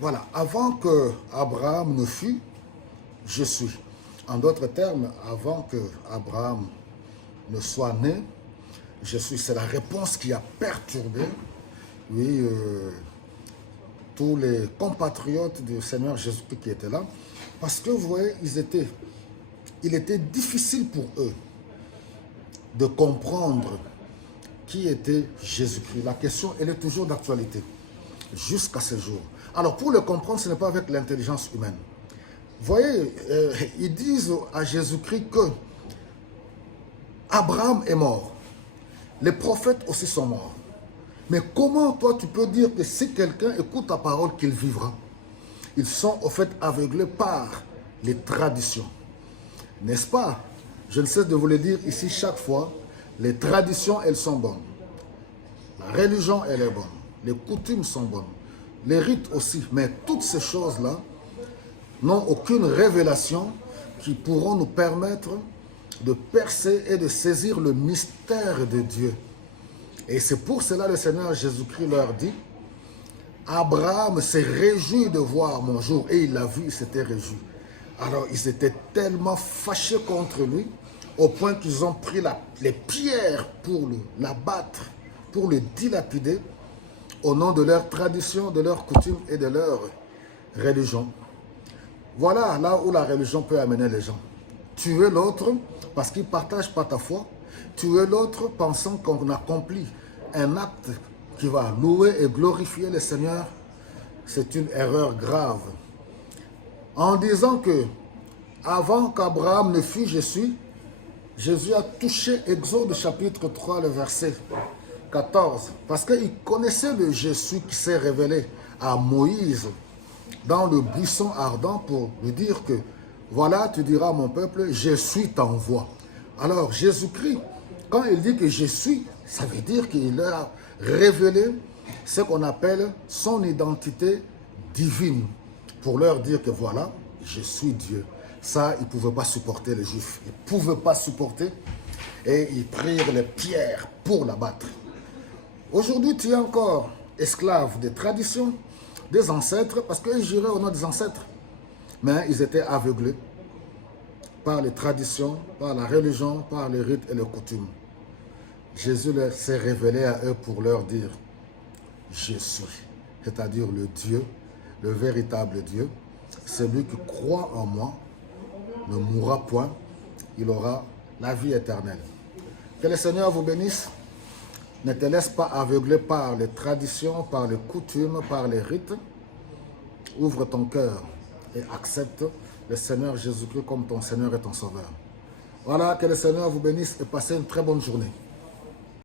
Voilà, avant que Abraham ne fût, je suis. En d'autres termes, avant que Abraham ne soit né, je suis. C'est la réponse qui a perturbé, oui, tous les compatriotes du Seigneur Jésus-Christ qui étaient là. Parce que vous voyez, il était difficile pour eux de comprendre qui était Jésus-Christ. La question, elle est toujours d'actualité, jusqu'à ce jour. Alors, pour le comprendre, ce n'est pas avec l'intelligence humaine. Vous voyez, ils disent à Jésus-Christ que Abraham est mort. Les prophètes aussi sont morts. Mais comment toi tu peux dire que si quelqu'un écoute ta parole qu'il vivra? Ils sont au fait aveuglés par les traditions. N'est-ce pas? Je ne cesse de vous le dire ici chaque fois, les traditions elles sont bonnes. La religion elle est bonne. Les coutumes sont bonnes. Les rites aussi. Mais toutes ces choses-là n'ont aucune révélation qui pourront nous permettre de percer et de saisir le mystère de Dieu. Et c'est pour cela que le Seigneur Jésus-Christ leur dit, Abraham s'est réjoui de voir mon jour, et il l'a vu, il s'était réjoui. Alors ils étaient tellement fâchés contre lui, au point qu'ils ont pris les pierres pour l'abattre, pour le dilapider, au nom de leur tradition, de leur coutume et de leur religion. Voilà là où la religion peut amener les gens. Tuer l'autre parce qu'il ne partage pas ta foi. Tuer l'autre pensant qu'on accomplit un acte qui va louer et glorifier le Seigneur, c'est une erreur grave. En disant que avant qu'Abraham ne fût, je suis, Jésus a touché Exode chapitre 3, le verset 14. Parce qu'il connaissait le Jésus qui s'est révélé à Moïse dans le buisson ardent pour lui dire que voilà, tu diras à mon peuple, je suis t'envoie. Alors Jésus-Christ, quand il dit que je suis, ça veut dire qu'il leur a révélé ce qu'on appelle son identité divine pour leur dire que voilà, je suis Dieu. Ça, ils ne pouvaient pas supporter les Juifs. Ils ne pouvaient pas supporter et ils prirent les pierres pour l'abattre. Aujourd'hui, tu es encore esclave des traditions, des ancêtres, parce qu'ils juraient au nom des ancêtres. Mais ils étaient aveuglés par les traditions, par la religion, par les rites et les coutumes. Jésus s'est révélé à eux pour leur dire « Je suis », c'est-à-dire le Dieu, le véritable Dieu. Celui qui croit en moi ne mourra point, il aura la vie éternelle. Que le Seigneur vous bénisse. Ne te laisse pas aveugler par les traditions, par les coutumes, par les rites. Ouvre ton cœur et accepte le Seigneur Jésus-Christ comme ton Seigneur et ton Sauveur. Voilà, que le Seigneur vous bénisse et passez une très bonne journée.